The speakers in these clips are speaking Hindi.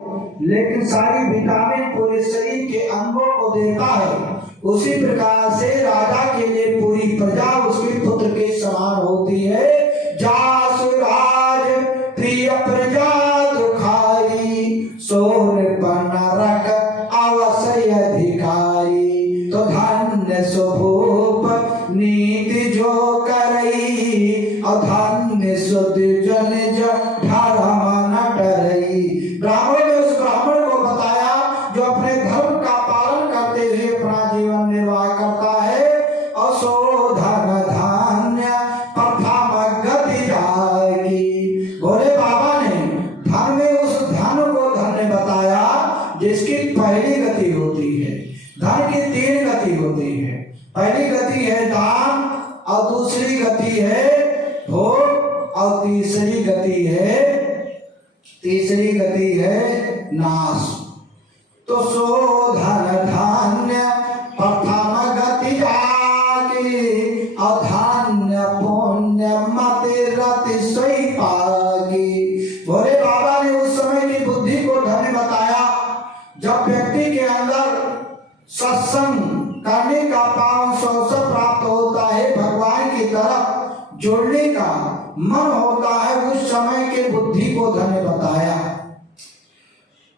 लेकिन सारी विटामिन पूरे शरीर के अंगों को देता है। उसी प्रकार से राजा के लिए पूरी प्रजा उसके पुत्र के समान होती है। जासु राज प्रिय प्रजा दुखारी, सोन पर नरक अवश्य अधिकारी। तो धन्य सुभूप नीति जो करई, और धन्य सुध जन धर्म न डरई। ब्राह्मण ने उस ब्राह्मण को बताया जो अपने धर्म का पालन करते हुए अपना जीवन निर्वाह करता है, और सो धन धान्य प्रथम गति जाएगी। भोले बाबा ने धन में उस धन को धन्य बताया जिसकी पहली गति होती है। धन की 3 गति होती है। पहली गति है दान, और दूसरी गति है भोग, और तीसरी गति है नाश। तो सो धन धान्य प्रथम गति जागी, और धान्य पुण्य मति रति सोई पागी। भोले बाबा ने उस समय की बुद्धि को धन्य बताया जब व्यक्ति के अंदर सत्संग करने का पावन अवसर प्राप्त होता है, भगवान की तरफ जुड़ने का मन होता है, उस समय के बुद्धि को धन्य बताया।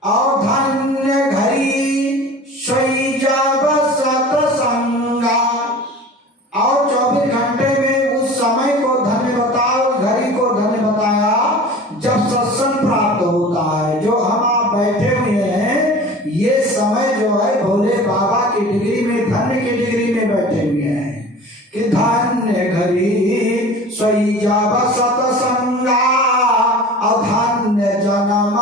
और धन्य घड़ी सोई जब सतसंगा, और 24 घंटे में उस समय को धन्य बताया, उस घड़ी को धन्य बताया जब सत्संग प्राप्त होता है। जो हम आप बैठे हुए हैं, ये समय जो है भोले बाबा की डिग्री में, धन्य की डिग्री में बैठे हुए हैं कि धन्य घड़ी सोई जब सतसंगा, और धन्य जन्म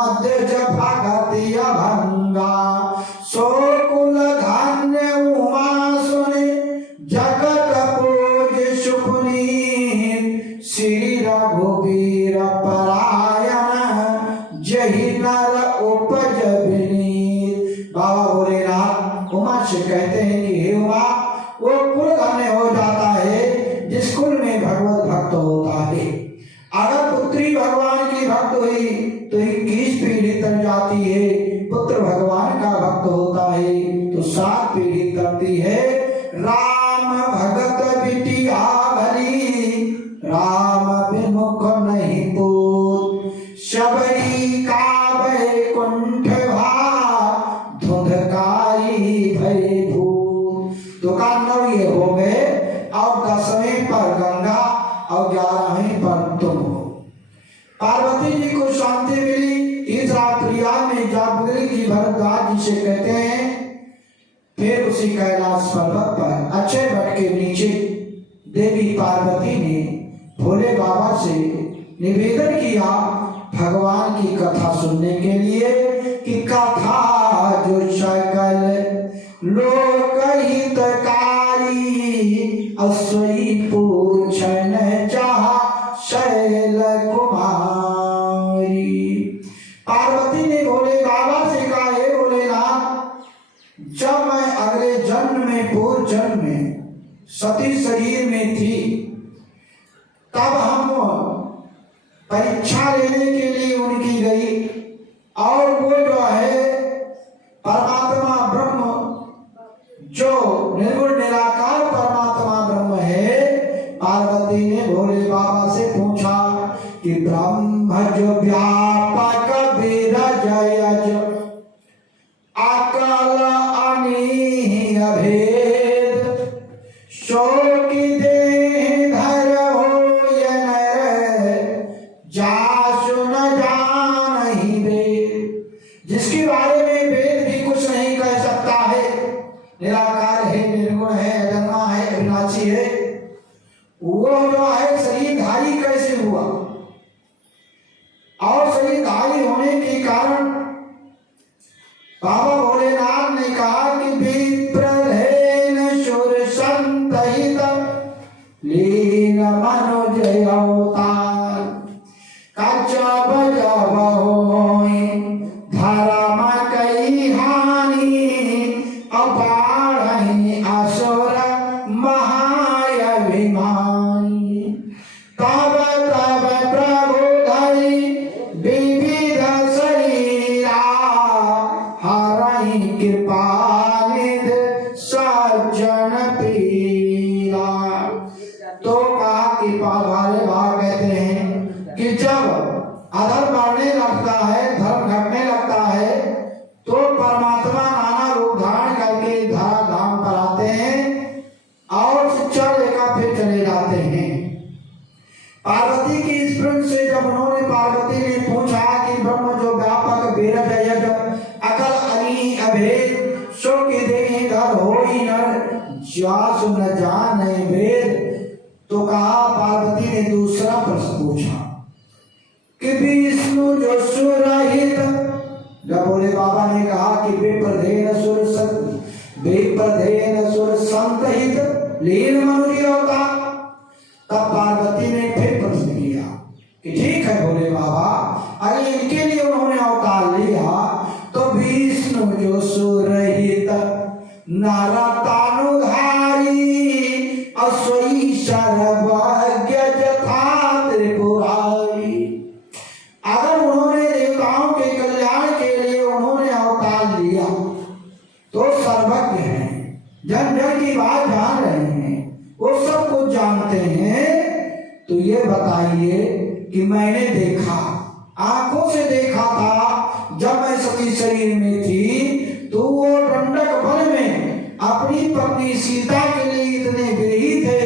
भगति अभंगा। सो कुल धन्य उमा सुने जगत पूज सुपुनीत, श्री रघुवीर परायण जहि नर उपज विनीत। बाबा भोलेनाथ उमा से कहते हैं कि हे उमा, वो कुल धन्य हो जाता है जिस कुल में भगवत भक्त होता है। अगर पुत्री भगवान की भक्त हुई तो 21 पीढ़ी तक जाती है, पुत्र भगवान का भक्त होता है तो 7 पीढ़ी करती है। राम भगत बिटिया भली, राम विमुख नहीं पूत, शबरी का वैकुंठ भा, धुंधकारी भय भूत। दुकान 9 ये हो गए, और 10वें पर गंगा, और 11वें पर तुम हो। पार्वती जी को शांति मिली, तीसरा प्रयाग में जागृति जी भरद्वाज जी से कहते हैं। फिर उसी कैलाश पर्वत पर अच्छे वट के नीचे देवी पार्वती ने भोले बाबा से निवेदन किया भगवान की कथा सुनने के लिए कि कथा जो सकल लोक हितकारी, असोई पूछन चाह शैल कुमारी। पार्वती ने भोले बाबा से कहा, हे भोलेनाथ, जब मैं अगले जन्म में, पूर्व जन्म में सती शरीर में थी, तब हम परीक्षा लेने के लिए उनकी गई, और वो जो है परमात्मा ब्रह्म, जो निर्गुण निराकार परमात्मा ब्रह्म है। पार्वती ने भोले बाबा से पूछा कि ब्रह्म जो व्यापक विरजयज, अकल अनीह अभेद, शोकी देह धर हो जासु न जानहि वेद। जिसके बारे में वेद भी कुछ नहीं कह सकता है, निराकार है, निर्गुण है, अजन्मा है, अविनाशी है, वो जो है शरीरधारी कैसे हुआ? और शरीरधारी होने के कारण बाबा भोलेनाथ ने कहा कि विप्रधेन शूर संतहित लीन मनोज अवतार, कचब जब होई धर्म कई हानि, अपाढ़हि असुर महाअभिमानी। तब तब प्रभु धरि विविध शरीरा, कृपा निधि सज्जन पीरा। तो कहा कि वाले भाव कहते हैं कि जब अधर्म बढ़ने लगता है, धर्म घटने लगता है, तो परमात्मा नाना रूप धारण करके धरा धाम पर आते हैं और शिक्षा लेकर फिर चले जाते हैं। पार्वती की इस प्रश्न से जब उन्होंने पार्वती ने पूछा कि ब्रह्म जो व्यापक बेरज यज अकल अनी अभेद सो के देहि धर होई नर ज्यासु न जाने वेद। तो कहा पार्वती ने दूसरा प्रश्न पूछा कि विष्णु जो सुरहित, जब भोले बाबा ने कहा कि विप्रधेन सुर संतहित लीन मनुष्य होता, तब पार्वती ने फिर प्रश्न किया कि ठीक है भोले बाबा, अरे इनके लिए उन्होंने अवतार लिया तो विष्णु जो सुरहित नारतानुधारी असोई सर्वज्ञ जथा त्रिपुरारी। अगर उन्होंने देवताओं के कल्याण के लिए उन्होंने अवतार लिया तो सर्वज्ञ हैं, जन जन की बात जान रहे हैं, वो सब कुछ जानते हैं। तो ये बताइए कि मैंने देखा, आंखों से देखा था जब मैं सती शरीर में थी, तो वो दंडक वन में अपनी पत्नी सीता के लिए इतने विरही थे,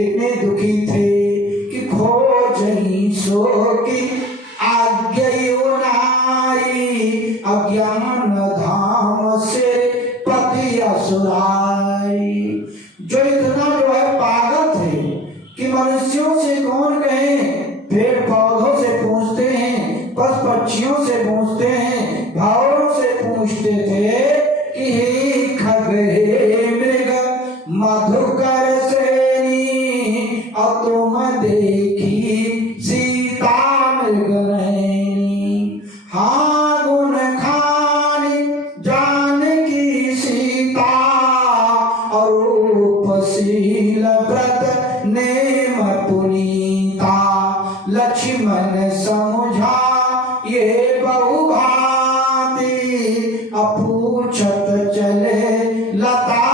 इतने दुखी थे कि खोजहि सो की आज्ञा नारी अज्ञान धाम से पति असुराई। जो इतना जो है पागल थे कि मनुष्यों से कौन कहे, पेड़ पौधों से पूछते हैं, पशु पक्षियों से पूछते हैं, भावों से पूछते थे कि हे खग हे मृग मधुकर श्रेणी और तुम देखी सीता मृग नैनी। हाँ गुण खानी जानकी सीता और रूपशील व्रत नेम पुनीता। लक्ष्मण समझा ये बहुभांति अपूछत चले लता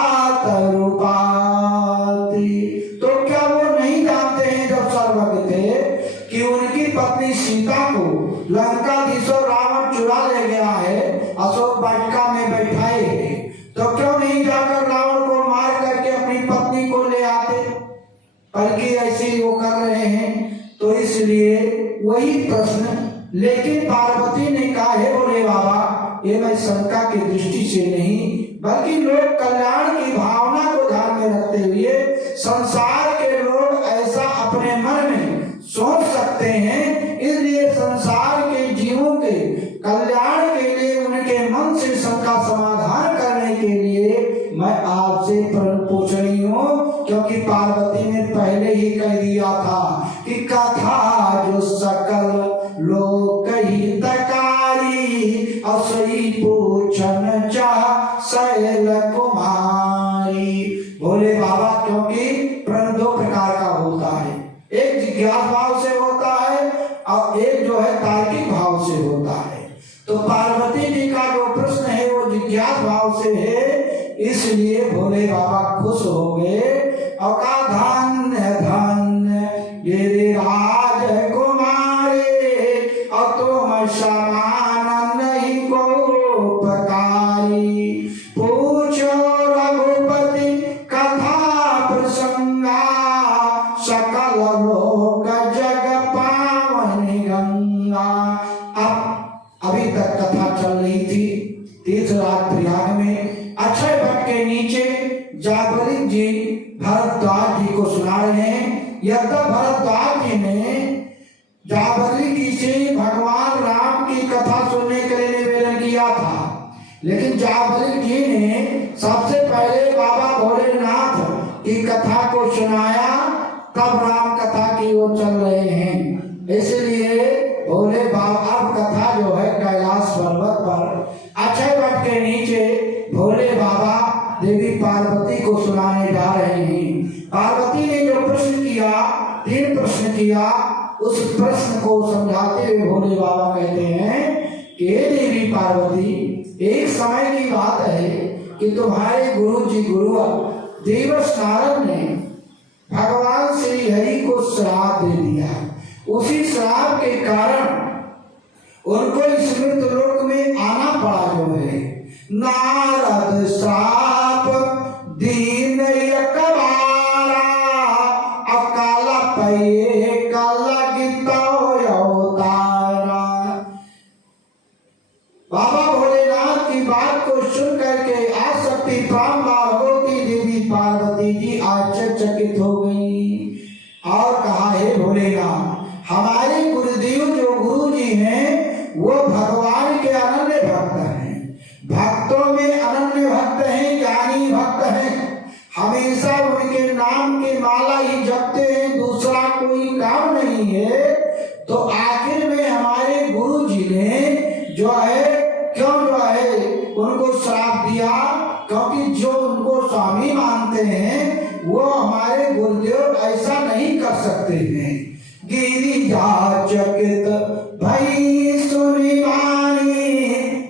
तरुपाती। तो क्या वो नहीं जानते हैं जब सर्वज्ञ थे कि उनकी पत्नी सीता को लंकाधीशों रावण चुरा ले गया है, अशोक वाटिका में बैठाए है, तो क्यों नहीं जाकर रावण को मार करके अपनी पत्नी को ले आते, बल्कि ऐसे वो कर रहे हैं। तो इसलिए वही प्रश्न, लेकिन पार्वती ने कहा है बोले बाबा, ये मैं शंका की दृष्टि से नहीं बल्कि लोक कल्याण की भावना को ध्यान में रखते हुए, संसार के लोग ऐसा अपने मन में सोच सकते हैं, इसलिए संसार के जीवों के कल्याण के लिए उनके मन से शंका समाधान करने के लिए मैं आपसे पूछ रही हूँ। क्योंकि पार्वती ने पहले ही कह दिया था कि कथा जो सकल लोक हितकारी असई पूछन चाह शैल कुमारी। भोले बाबा क्योंकि प्रण दो प्रकार का होता है, एक जिज्ञास भाव से होता है और एक जो है तार्किक भाव से होता है। तो पार्वती जी का जो प्रश्न है वो जिज्ञास भाव से है, इसलिए भोले बाबा खुश हो गए और कहा धन्य धन्य गिरिराज कुमारी और तुम समान नहीं को उपकारी। पूछो रघुपति कथा प्रसंगा सकल लोक जग पावनी गंगा। अभी तक कथा चल रही थी तीर्थराज प्रयाग में, अक्षय वट के नीचे जागृत जी भरद्वाज जी को सुना रहे हैं। यद्यप भरद्वाज जी ने जागृत जी से भगवान राम की कथा सुनने के लिए निवेदन किया था, लेकिन जागृत जी ने सबसे पहले बाबा भोलेनाथ की कथा को सुनाया, तब राम कथा की वो चल रहे हैं। इसलिए भोले बाबा अब कथा जो है कैलाश पर्वत पर अक्षय वट के नीचे भोले बाबा देवी पार्वती को सुनाने जा रहे हैं। पार्वती ने जो प्रश्न किया, 3 प्रश्न किया, उस प्रश्न को समझाते हुए भोले बाबा कहते हैं कि देवी पार्वती एक समय की बात है कि तुम्हारे गुरु जी गुरुवर देवर्षि नारद ने भगवान श्री हरि को श्राप दे दिया। उसी श्राप के कारण उनको इस मृत्यु लोक में आना पड़ा। जो है नारद श्राप दीन यकबारा अकाल पये काला गीता अवतारा। बाबा भोलेनाथ की बात को सुन करके आसक्ति प्राण भगवती देवी पार्वती जी आश्चर्यचकित हो गई और कहा, हे भोलेनाथ, हमारे गुरुदेव जो गुरु जी हैं वो भगवान के अनन्य भक्त हैं, भक्तों में अनन्य भक्त हैं, ज्ञानी भक्त हैं, हमेशा उनके नाम की माला ही जपते हैं, दूसरा कोई काम नहीं है। तो आखिर में हमारे गुरु जी ने जो है क्यों जो है उनको श्राप दिया? क्योंकि जो उनको स्वामी मानते हैं वो हमारे गुरुदेव ऐसा नहीं कर सकते हैं। गिरिजा चकित भई सुनिवानी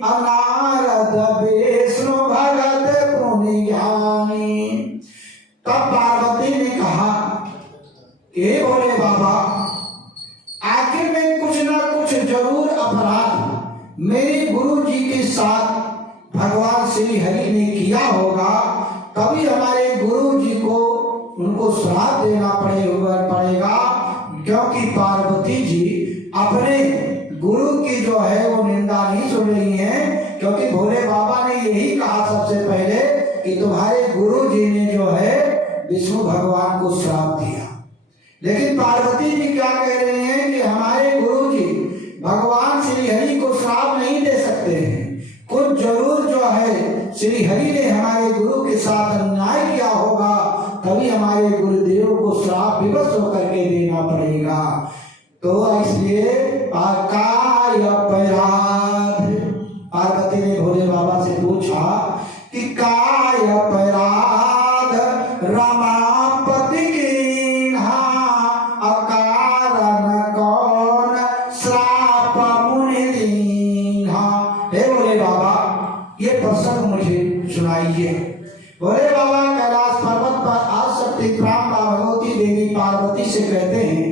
अनारद विष्णु भगत पुनि ज्ञानी। तब पार्वती ने कहा कि बोले बाबा, आखिर में कुछ ना कुछ जरूर अपराध मेरे गुरु जी के साथ भगवान श्री हरि ने किया होगा, तभी हमारे गुरु जी को उनको श्राप देना पड़ेगा। क्योंकि पार्वती जी अपने गुरु की जो है वो निंदा नहीं सुन रही हैं, क्योंकि भोले बाबा ने यही कहा सबसे पहले कि तुम्हारे गुरु जी ने जो है विष्णु भगवान को श्राप दिया। लेकिन पार्वती जी क्या कह रही हैं कि हमारे गुरु जी भगवान श्री हरि को श्राप नहीं दे सकते हैं, कुछ जरूर जो है श्री हरि ने हमारे गुरु के साथ अन्याय किया होगा, तभी हमारे गुरुदेव को श्राप विवश होकर के देना पड़ेगा। तो इसलिए काय अपराध, पार्वती ने भोले बाबा से पूछा कि काय अपराध रमापति कीन्हा अकारण कौन श्राप मुनि दीन्हा। हे भोले बाबा, ये प्रसंग मुझे सुनाइए। भोले बाबा कैलाश पर्वत पर आसक्ति प्राण भगवती देवी पार्वती से कहते हैं,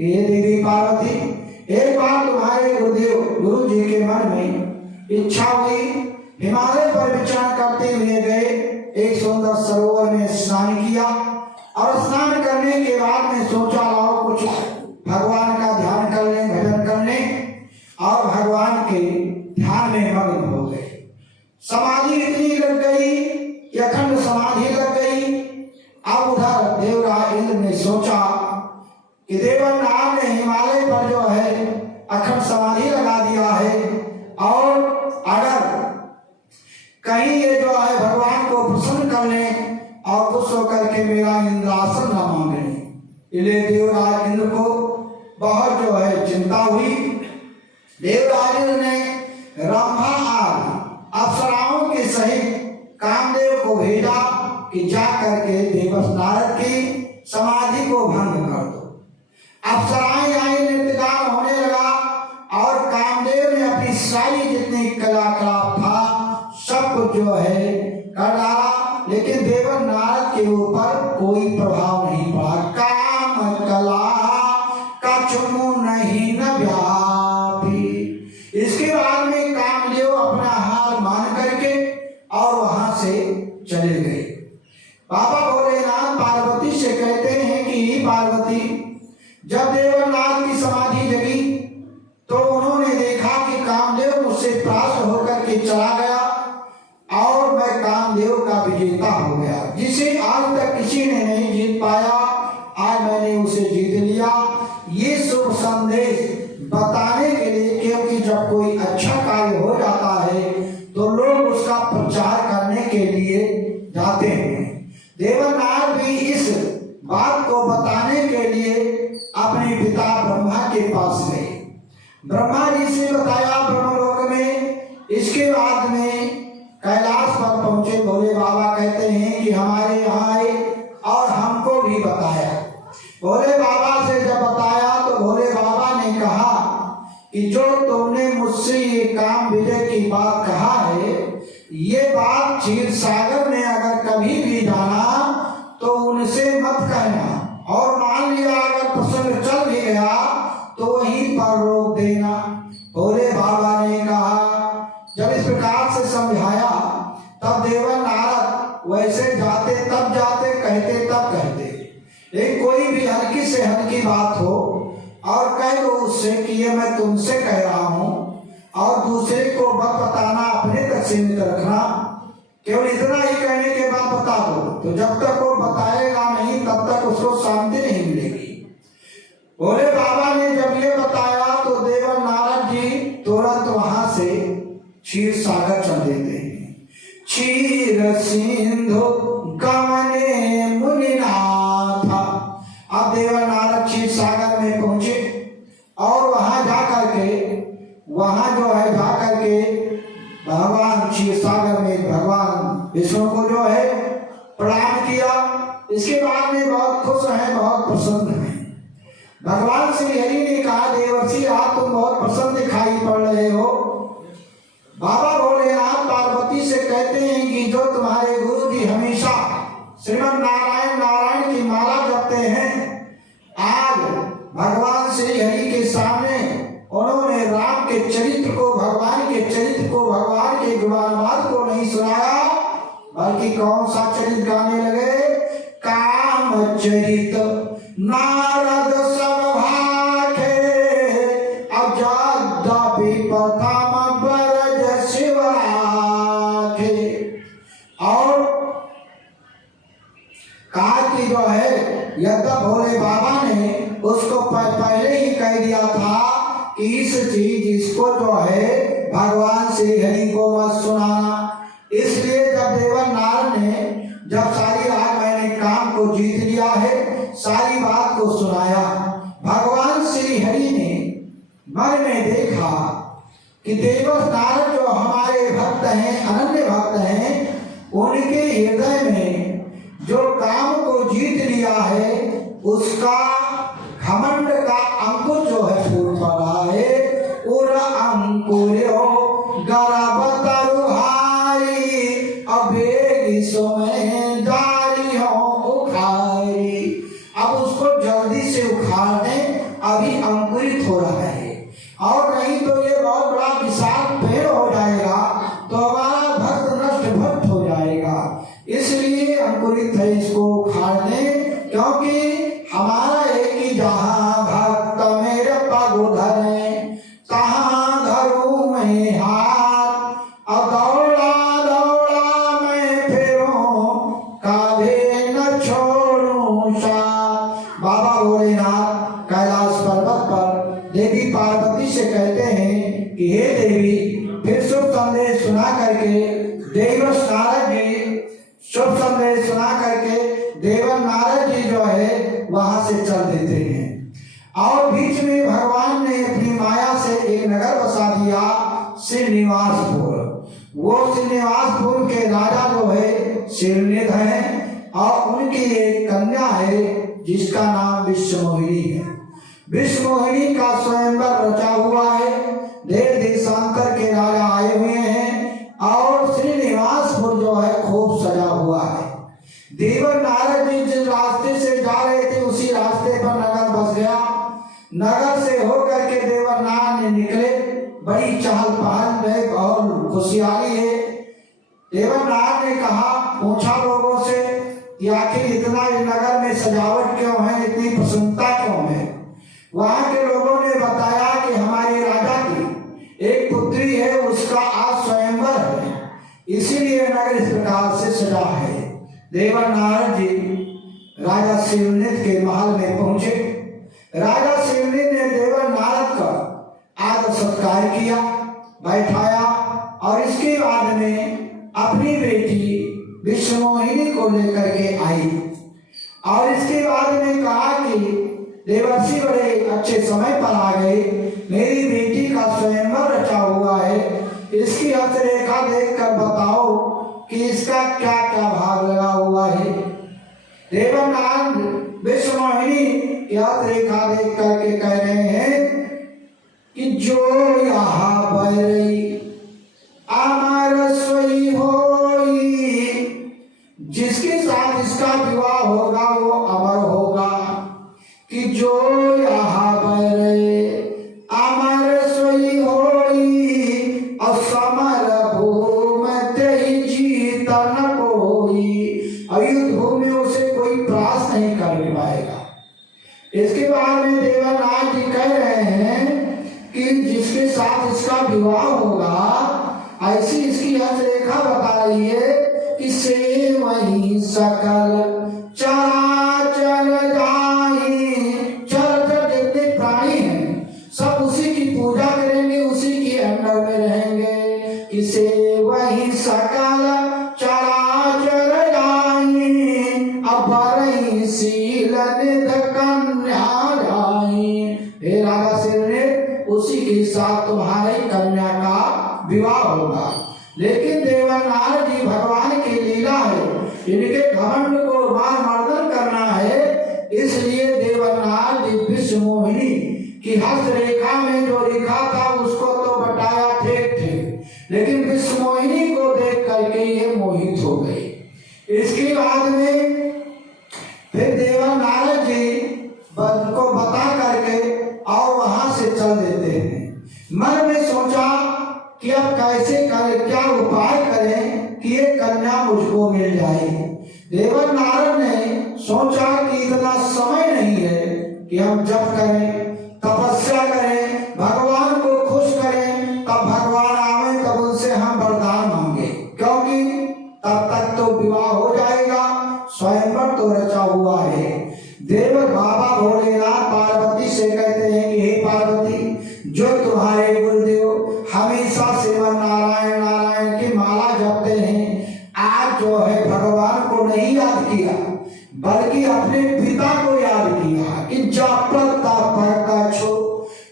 ये देवी पार्वती, एक बार तुम्हारे गुरुदेव गुरु जी के मन में इच्छा हुई, हिमालय पर विचरण करते हुए गए, एक सुंदर सरोवर में स्नान किया और स्नान करने के बाद में सोचा लाओ कुछ भगवान का ध्यान कर लें, भजन कर लें, और भगवान के ध्यान में मग्न हो गए। समाधि इतनी लग गई, अखंड समाधि लग गई। अब उधर देवराज इंद्र ने सोचा कि देवनाथ ने हिमालय पर जो है अखंड समाधि लगा दिया है, और अगर कहीं ये जो है भगवान को प्रसन्न कर ले और खुश होकर के मेरा इंद्रासन न मांगे। इसलिए देवराज इंद्र को बहुत जो है चिंता हुई। देवराज इंद्र ने रंभा आदि अप्सराओं के सहित कामदेव को भेजा कि जा करके देवर्षि नारद की समाधि को भंग कर दो। अप्सराएं आई, नृत्यगान होने लगा और कामदेव ने अपनी सारी जितनी कलाकलाप था सब कुछ जो है कर डाला, लेकिन देवर्षि नारद के ऊपर कोई प्रभाव नहीं पड़ा। काम कला कछुनु नहीं न व्यापी। इसके बाद में कामदेव अपना हार मान करके और वहां से चले गए। बाबा भोलेनाथ पार्वती से कहते हैं कि पार्वती, जब देवनाथ की समाधि जगी तो उन्होंने देखा कि कामदेव मुझसे परास्त होकर के चला गया और मैं कामदेव का विजेता हो गया। जिसे आज तक किसी ने नहीं जीत पाया, आज मैंने उसे जीत लिया। ये शुभ संदेश बताने के लिए, क्योंकि जब कोई अच्छा कार्य हो जाता है तो लोग उसका प्रचार करने के लिए जाते हैं। देवनाथ भी इस बात को बताने के लिए अपने पिता ब्रह्मा के पास गए। ब्रह्मा जी से बताया ब्रह्मलोक में। इसके बाद में कैलाश पर पहुंचे भोले बाबा, कहते हैं कि हमारे यहाँ आए और हमको भी बताया। भोले बाबा से जब बताया तो भोले बाबा ने कहा कि जो तुमने मुझसे ये काम विजय की बात कहा है, ये बात क्षीर सागर में अगर कभी भी जाना तो उनसे मत कहना, और मान लिया अगर प्रसंग चल भी गया तो वहीं पर रोक देना। भोले बाबा ने कहा, जब इस प्रकार से समझाया तब देवर नारद वैसे जाते तब जाते, कहते तब कहते। लेकिन कोई भी हल्की से हल्की बात हो और कह दो उससे कि ये मैं तुमसे कह रहा हूं, और दूसरे को मत बताना, अपने तक सीमित रखना, केवल इतना ही कहने के बाद बता दो, तो जब तक वो बताएगा नहीं तब तक उसको शांति नहीं मिलेगी। भोले बाबा ने जब ये बताया तो देवर नारद जी तुरंत वहां से क्षीर सागर चल देते हैं। क्षीर सिंधु गमने मुनिनाथा। अब देवर नारद क्षीर सागर में पहुंचे और वहां जाकर के भगवान क्षीर सागर में भगवान विष्णु को जो है प्रणाम किया। इसके बाद में बहुत खुश हैं, बहुत प्रसन्न हैं। भगवान श्री हरि ने कहा, देवर्षि आप तुम बहुत प्रसन्न दिखाई पड़ रहे हो। बाबा भोलेनाथ पार्वती से कहते हैं कि जो तुम्हारे गुरु जी हमेशा श्रीमन नारायण नारायण की माला जपते हैं, आज भगवान श्री हरि के सामने उन्होंने राम के चरित्र को, भगवान के चरित्र को, भगवान के गुणानुवाद को नहीं सुनाया, बल्कि कौन सा चरित्र गाने लगे? काम चरित नारद सब भाखे, अजादि प्रथम बरज शिवराखे। और कहा कि जो है यद्यप भोले बाबा ने उसको पहले ही कह दिया था कि इस चीज इसको जो है भगवान श्री हरि को मत सुनाना। इसलिए जब देवर नारद ने जब सारी रात मैंने काम को जीत लिया है, सारी बात को सुनाया, भगवान श्री हरि ने मन में देखा कि देवर नारद जो हमारे भक्त हैं, अनन्य भक्त हैं, उनके हृदय में जो काम को जीत लिया है उसका घमंड का अंकुर जो है फूल पड़ा है। उर अंकुरो गर्भ तरुहाई, अबेगी सोमें जारी हो उखारी। अब उसको जल्दी से उखाड़ दें, अभी अंकुरित हो रहा है, और नहीं तो ये बहुत बड़ा विशाल पेड़ हो जाएगा तो हमारा भक्त नष्ट भक्त हो जाएगा। इसलिए अंकुरित है, इसको उखाड़ दें, क्योंकि हमारा एक ही जहां भक्त मेरे पग धरे, तहां धरूं मैं हाथ, अब दौड़ा दौड़ा मैं फिरूं, कभी न छोड़ूं साथ। बाबा भोलेनाथ कैलाश पर्वत पर देवी पार्वती से कहते हैं कि हे देवी, फिर शुभ संदेश सुना करके देवर नारद जी, शुभ संदेश सुना करके देवर नारद जी जो है वहां से चल देते हैं। और बीच में भगवान ने अपनी माया से एक नगर बसा दिया, श्रीनिवासपुर। वो श्रीनिवासपुर के राजा जो है शिवनिध हैं, और उनकी एक कन्या है जिसका नाम विश्वमोहिनी है। विश्वमोहिनी का स्वयंवर रचा हुआ है, देश देशांतर के राजा आए हुए हैं, और श्रीनिवासपुर जो है खूब सजा हुआ है। देवर नारद जी जिस रास्ते से जा रहे थे उसी रास्ते पर नगर बस गया। नगर से होकर के देवर नारद ने निकले, बड़ी चहल पहल है और खुशहाली है। देवर नारद ने कहा, पूछा लोगों से कि आखिर इतना इस नगर में सजावट क्यों है, इतनी प्रसन्नता क्यों है? वहां के लोगों ने बताया कि हमारे राजा की एक पुत्री है, उसका आज स्वयंवर है, इसीलिए नगर इस प्रकार से सजा है। देवर नारद जी राजा शिवनिध के महल में पहुंचे। राजा शिवनिध ने देवर नारद का आदर सत्कार किया, बैठाया, और इसके बाद में अपनी बेटी विश्वमोहिनी को लेकर के आई, और इसके बाद में कहा कि देवर्षि बड़े अच्छे समय पर आ गए, मेरी बेटी का स्वयंवर रचा हुआ है, इसकी हस्तरेखा देखकर बताओ कि इसका क्या क्या भाग लगा हुआ है। देवर नारद विश्वमोहिनी की हस्तरेखा देख करके कह रहे हैं कि जो जो यहाँ बैरई अमर सोई होई, जिसके साथ इसका विवाह होगा वो अमर होगा। कि जो यहाँ बैरई अमर सोई होई, असमर भूमि जीता न कोई। युद्ध भूमि में उसे कोई प्रास नहीं कर पाएगा। इसके बाद में देवनाथ जी कह रहे हैं कि जिसके साथ इसका विवाह होगा, ऐसी इसकी हस्तरेखा बता रही है कि से वही सकल चराचर जाहि। चराचर जितने प्राणी हैं सब उसी की पूजा करेंगे, उसी के अंडर में रहेंगे। कि से वही सकल चराचर जाहि, अबरहि शील निध कन्या जाहि। हे राजा सिर ने उसी के साथ तुम्हारे कन्या का विवाह होगा। लेकिन देवनाथ जी भगवान की लीला है, इनके घमंड को मार मर्दन करना है। इसलिए देवनाथ जी विश्व मोहिनी की हस्तरेखा में जो लिखा था उसको तो बताया ठीक ठीक, लेकिन विश्व मोहिनी को देख करके ये मोहित हो गए। इसके बाद में फिर देवनाथ जी को बता करके और वहां से चल देते हैं। मन में सोचा कि अब कैसे करें, क्या उपाय करें कि ये कन्या मुझको मिल जाए। देवनाथ ने सोचा कि इतना समय नहीं है कि हम जप करें, तपस्या करें, भगवान को खुश करें, तब भगवान आवे तब उनसे हम वरदान मांगे, क्योंकि तब तक तो विवाह हो जाएगा, स्वयंवर तो रचा हुआ है। देव बाबा भोलेनाथ पार्वती से कहते हैं कि हे पार्वती, जो तुम्हारे गुरुदेव हमेशा श्रीमन नारायण नारायण की माला जपते हैं, आज जो है भगवान को नहीं याद किया बल्कि अपने पिता को याद किया। कि जप तप कछु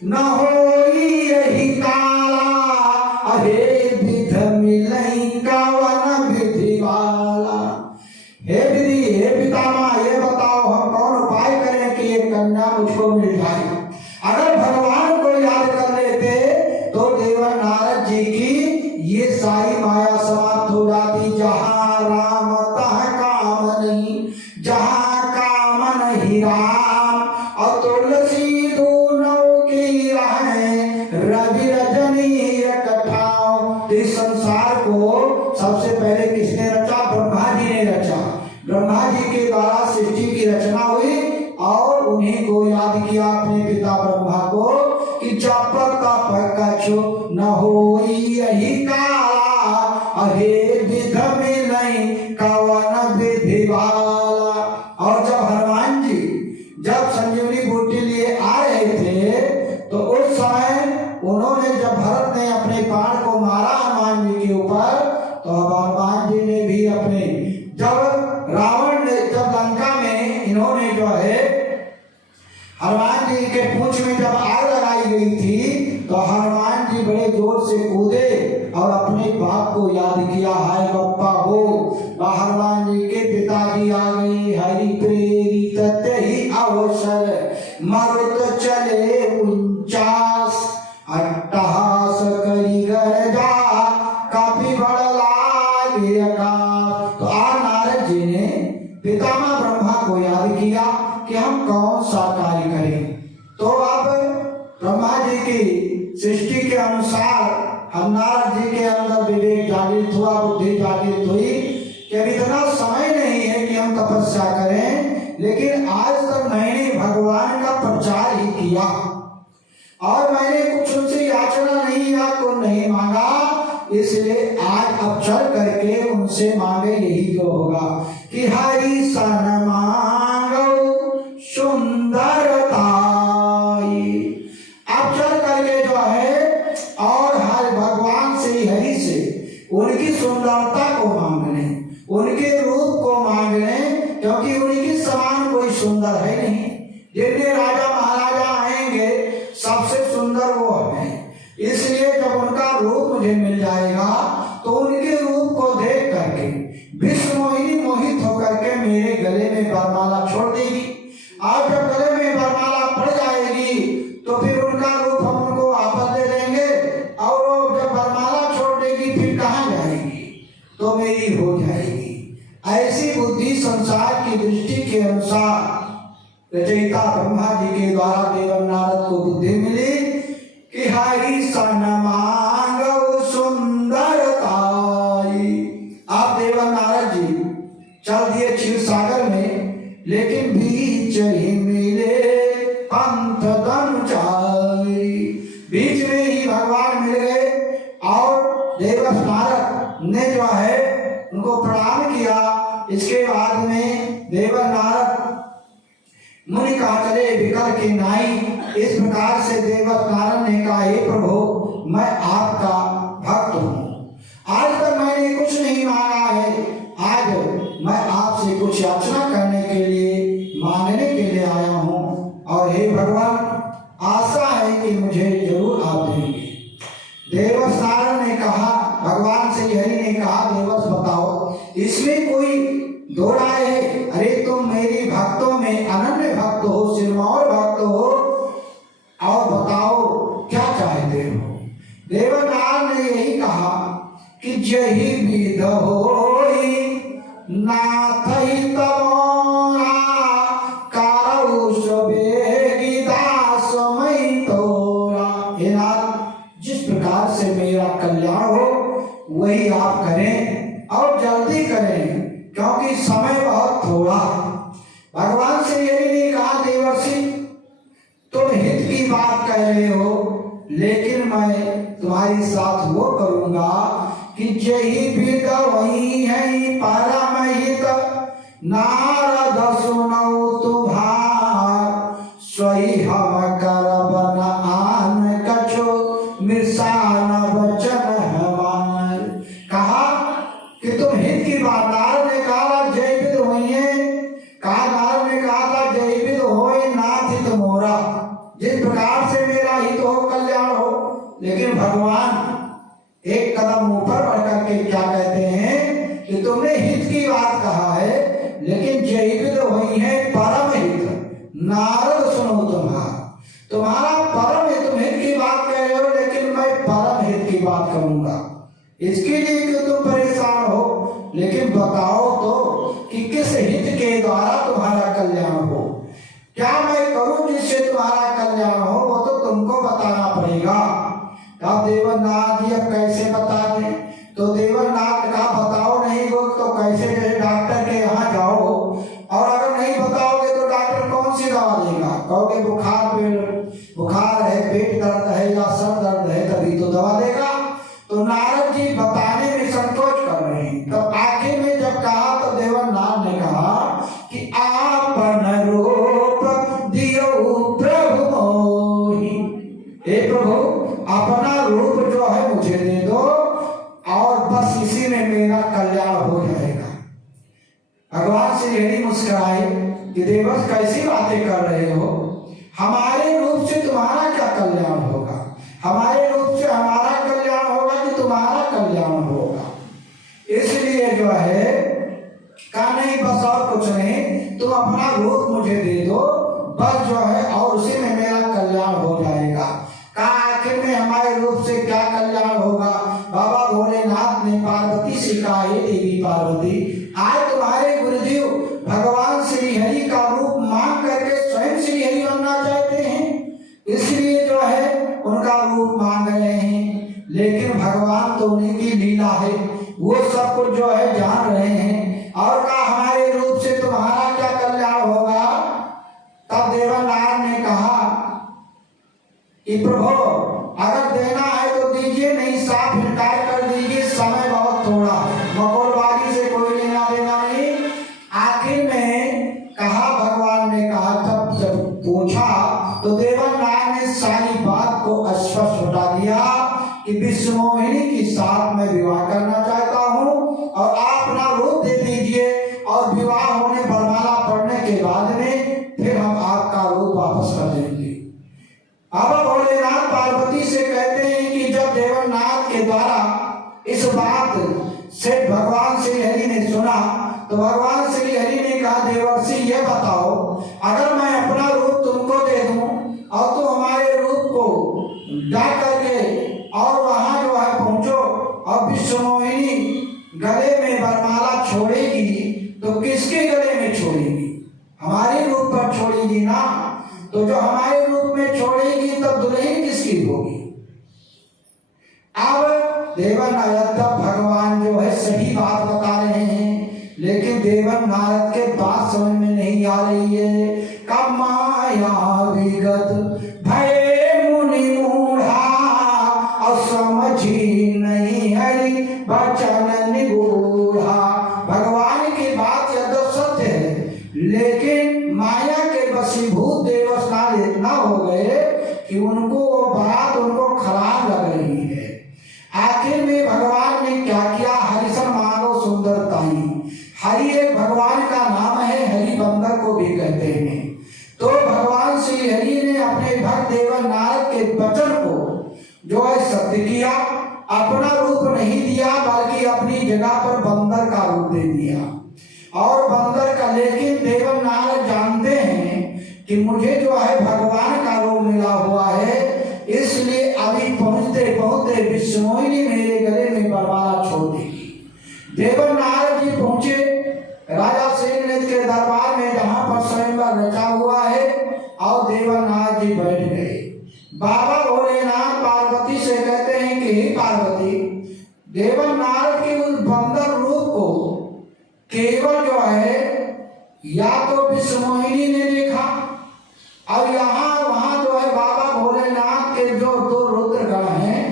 न होई यही काला, अहे विध मिलई कवन विधि वाला। हे विधि, हे पितामह, ये बताओ हम कौन उपाय करें कि ये कन्या मुझको मिल जाए। अगर भगवान को याद कर लेते तो देवनाथ जी की ये सारी माया समाप्त हो जाती। जहाँ राम तहाँ काम नहीं, जहाँ काम नहीं राम, और तुलसी दोनों की राहें रवि रजनी एक ठाव। इस संसार को सबसे पहले किसने रचा? ब्रह्मा जी ने रचा। ब्रह्मा जी के द्वारा सृष्टि की रचना हुई और उन्हीं को याद किया अपने पिता ब्रह्मा को कि जप तप कछु न होई यही काला, अहे विध मिलई कवन विधि वाला। और जब हनुमान जी जब संजीवनी बूटी लिए आ रहे थे तो उस समय उन्होंने, जब भरत ने अपने बाण को मारा हनुमान जी के ऊपर, तो अब हनुमान जी ने भी अपने, जब रावण ने, जब लंका में इन्होंने जो है हनुमान जी के पूंछ में जब आग लगाई गई थी तो हनुमान जी बड़े जोर से कूदे और अपने बाप को याद किया। हाय बप्पा हो, हनुमान जी के पिताजी आ गए। हरि प्रेरित ही अवसर मरुत चले 49, अट्टहास करी गरजा काफी बड़ लागे आकाश। तो आज नारद जी ने पितामह ब्रह्मा को याद किया कि हम कौन सा कार्य करें। तो अब ब्रह्मा जी की सृष्टि के अनुसार हम नारद जी के अंदर विवेक जागृत हुआ, बुद्धि जागृत हुई कि अब इतना समय नहीं है कि हम तपस्या करें, लेकिन आज तक मैंने भगवान का प्रचार ही किया और मैंने कुछ उनसे याचना नहीं या को नहीं मांगा, इसलिए आज अब चल करके उनसे मांगे यही जो होगा कि हरि सन मांगो सुंदरताई। अब चल करके जो है और हर भगवान से, हरि से उनकी सुंदरता को मांगने, उनके रूप को मांगने, क्योंकि उनके समान कोई सुंदर है नहीं। जितने राजा महाराजा आएंगे सबसे सुंदर वो है, इसलिए जब उनका रूप मुझे मिल जाएगा तो उनके रूप को देख करके विश्व मोहिनी मोहित होकर के मेरे गले में वरमाला छोड़ देगी। आज जब गले में वरमाला पड़ जाएगी तो फिर उनका रूप हम उनको वापस दे देंगे। तो मेरी हो जाएगी। ऐसी बुद्धि संसार की दृष्टि के अनुसार रचयिता ब्रह्मा जी के द्वारा देव नारद को बुद्धि मिली कि हरि सन मांगो सुंदरताई। आप देव नारद जी चल दिए क्षीर सागर में, लेकिन बीच ही मिले पंथ धनुचाई। बीच में ही भगवान मिल गए और देवस नारद ने जो है उनको प्रणाम किया। इसके बाद में देव नारद मुनि कहा चले विकल के नाई। इस प्रकार से देवस नारद ने कहा हे प्रभु मैं आपका भक्त हूँ, आज तक मैंने कुछ नहीं मांगा है, आज मैं आपसे कुछ याचना करने के लिए मांगने के लिए आया हूँ और हे भगवान आशा है कि मुझे जरूर आप देंगे। देवस नारद ने कहा, भगवान श्री हरि ने कहा देवस बताओ इसमें कोई दो राय है? अरे तुम मेरी भक्तों में अनन्य भक्त हो, सिरमौर भक्त हो, और बताओ क्या चाहते हो? देवनाथ ने यही कहा कि जही विध होई नाथई तमोरा कारौ सबेगी दास मई तोरा। हे नाथ जिस प्रकार से मेरा कल्याण हो वही आप करें और जल्दी करें, क्योंकि समय बहुत थोड़ा। भगवान श्री हरि ने कहा देवर्षि तुम हित की बात कह रहे हो, लेकिन मैं तुम्हारे साथ वो करूंगा कि जही विद वही है परम हित नारद सुनो तुम्हार सोई हम करब न आन कछो मिर्सान वचन हमार। कहा कि तुम हित की बात, नारद ने कहा जय विद हुई है, कहा नारद ने कहा था जय विद होए नाथ हित मोरा, जिस प्रकार से मेरा हित हो कल्याण हो। लेकिन भगवान एक कदम ऊपर बढ़ करके क्या कहते हैं कि तुमने हित की बात कहा है, लेकिन जय विद हुई है परम हित नारद सुनो तुम्हारा परम हित, तुम हित की बात कह रहे हो, लेकिन मैं परम हित की बात करूंगा। इसके लिए क्यों तुम परेशान हो? लेकिन बताओ तो कि किस हित के द्वारा तुम्हारा कल्याण हो, क्या मैं करूं जिससे तुम्हारा कल्याण हो, वो तो तुमको बताना पड़ेगा। अब देवनाथ जी अब कैसे बता दें? तो देवनाथ का बताओ नहीं वो तो कैसे कहे डॉक्टर के यहाँ जाओ, और अगर नहीं बताओगे तो डॉक्टर कौन सी दवा देगा? कहोगे बुखार है, पेट दर्द है या सर दर्द है तभी तो दवा देगा। तो नारद जी बताने में संकोच कर रहे हैं। तो आखिर में जब कहा तो देवनाथ ने कहा कि आपन रूप दियो प्रभु मोहि। हे प्रभु अपना रूप जो है मुझे दे दो और बस इसी में मेरा कल्याण हो जाएगा। भगवान श्री हरि मुस्कुराए कि देवस कैसी बातें कर रहे हो, हमारे रूप से तुम्हारा क्या कल्याण होगा? हमारे रूप से हमारा कल्याण होगा कि तुम्हारा कल्याण होगा? इसलिए जो है कहा नहीं बस और कुछ नहीं, तुम अपना रूप मुझे दे दो बस जो है, और उसी में मेरा कल्याण हो जाएगा। कहा आखिर में हमारे रूप से क्या कल्याण होगा? बाबा भोलेनाथ ने पार्वती से कहा हे देवी पार्वती आज तुम्हारे गुरुदेव भगवान श्री हरि का रूप मांग करके स्वयं श्री हरि बनना चाहते हैं, इसलिए जो है उनका रूप मांग रहे हैं। लेकिन भगवान तो उन्हीं की लीला है, वो सब कुछ जो है जान रहे हैं। और कहा हमारे रूप से तुम्हारा क्या कल्याण होगा? तब देवनाथ ने कहा कि प्रभु अगर देना है तो दीजिए, नहीं साफ इनकार कर दीजिए, समय बहुत थोड़ा है, मकोलबाजी से कोई लेना देना नहीं। आखिर में कहा भगवान ने कहा, तब जब पूछा तो देवनाथ ने सारी बात को स्पष्ट बता दिया कि विश्वमोहिनी के साथ मैं विवाह करना चाहता हूँ और आप अपना रूप दे दीजिए, और विवाह होने वरमाला पड़ने के बाद में फिर हम आपका रूप वापस कर देंगे। बाबा भोलेनाथ पार्वती से कहते हैं कि जब देवनाथ के द्वारा इस बात से भगवान श्री हरि ने सुना तो भगवान श्री हरि ने कहा देवर्षि ये बताओ अगर मैं अपना रूप तुमको दे दूं और तुम हमारे रूप को जा करके और वहां जो है पहुंचो और विश्वमोहिनी गले में वरमाला छोड़ेगी तो किसके गले में छोड़ेगी? हमारे रूप पर छोड़ेगी ना। तो जो हमारे रूप में छोड़ेगी तो दुल्हन किसकी होगी? अब देवन नारद भगवान जो है सही बात बता रहे हैं, लेकिन देवन नारद के बात समझ में नहीं आ रही है। कब माया विगत भय मुनि मूढ़ा, और समझी नहीं हरि वचन निगूढ़ा। भगवान की बात यद्यप सत्य है, लेकिन माया के वशीभूत देवस नारद इतना हो गए कि उनको वो बात उनको खराब लग रही है। आखिर में भगवान ने क्या किया? हरिशन मानो सुंदरताई। हरि एक भगवान का नाम है, हरि बंदर को भी कहते हैं। तो भगवान श्री हरि ने अपने भक्त देवन नारद के वचन को जो है सत्य किया, अपना रूप नहीं दिया बल्कि अपनी जगह पर बंदर का रूप दे दिया। और बंदर का, लेकिन देवन नारद जानते हैं कि मुझे जो है भगवान का रूप मिला हुआ है, इसलिए अभी पहुंचते पहुंचते विष्णुमोहिनी मेरे गले में वरमाला छोड़ देगी। देवन नारद जी पहुंचे राजा शेषनाग के दरबार में, जहां पर स्वयंवर रचा हुआ है, और देवन नारद जी बैठ गए। बाबा भोलेनाथ पार्वती से कहते हैं कि हे पार्वती, देवन नारद के उस बंदर रूप को केवल जो है या तो विष्णुमोहिनी ने देखा, और यहाँ वहां जो है बाबा भोलेनाथ के जो दो रुद्रगण हैं,